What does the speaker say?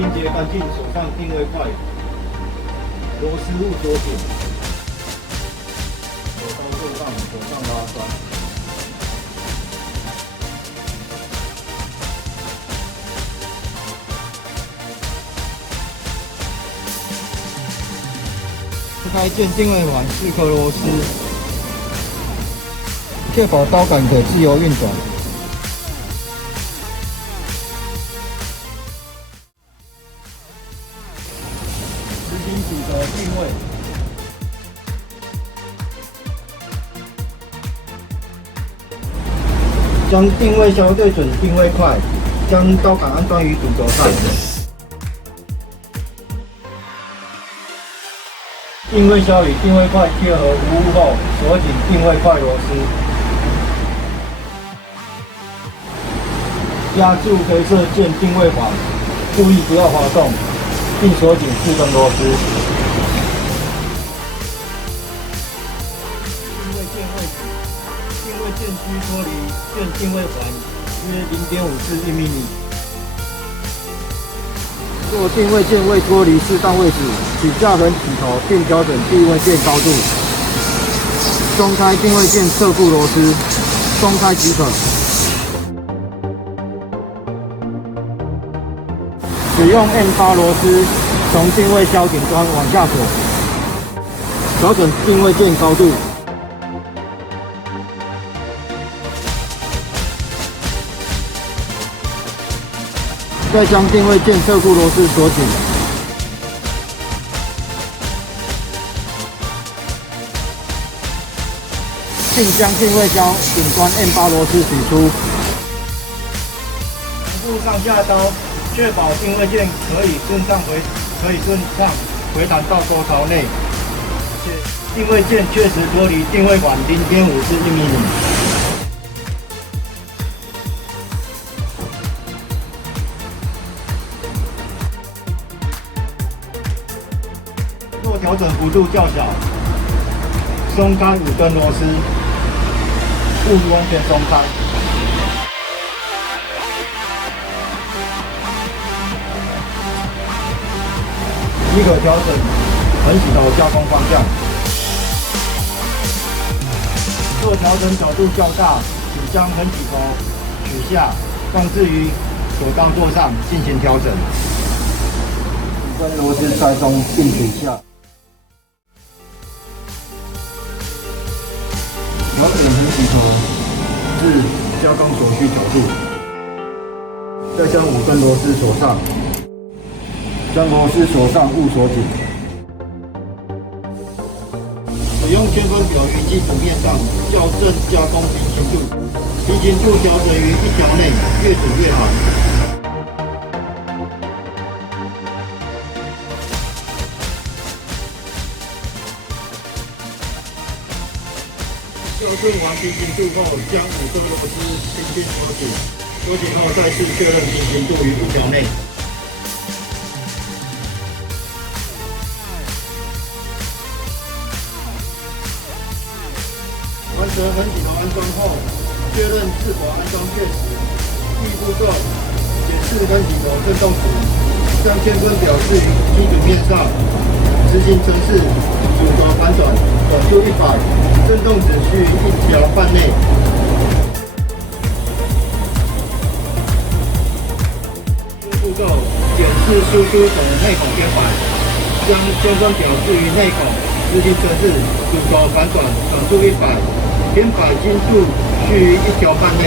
清洁干净，手上定位块，螺丝勿缩紧，手刀坐上，手上拉栓。开件定位环4颗螺丝，确保刀杆可自由运转。执行组的定位。将定位销对准定位块，将刀杆安装于主轴上。定位销与定位块贴合无误后，锁紧定位块螺丝，压住黑色键定位环，注意不要滑动，并锁紧4根螺丝。定位键位置，定位键需脱离键定位环约0.5至1米。若定位键未脱离适当位置，取下横起头并调整定位键高度。松开定位键侧部螺丝，松开即可。使用 M8 螺丝从定位销顶端往下锁，调整定位键高度。再将定位键侧部螺丝锁紧，并将定位销顶端 M8 螺丝取出。同步上下刀，确保定位键可以顺畅回弹到沟槽内，且定位键确实脱离定位环0.5至1米。若调整幅度较小，松开5根螺丝，勿完全松开。即可调整横起头加工方向。若调整角度较大，请将横起头取下，放置于手刀座上进行调整。5根螺丝拆松并取下。调整横起头至加工所需角度，再将5根螺丝锁上，将螺丝锁上勿锁紧。使用圈分表于基础面上校正加工平行度，平行度调整于1条内，越准越好。校正完平行度后，将5根螺丝轻轻锁紧，锁紧后再次确认平行度于1条内。完成横起头安装后，确认是否安装确实。第一步骤，检视横起头振动时，将圈分表示于基础面上，执行程式主轴反转，转速100，振动只需1条半内。第二步骤，检视输出的内孔编排，将圈分表示于内孔，执行程式主轴反转，转速100，编排精度需于1条半内。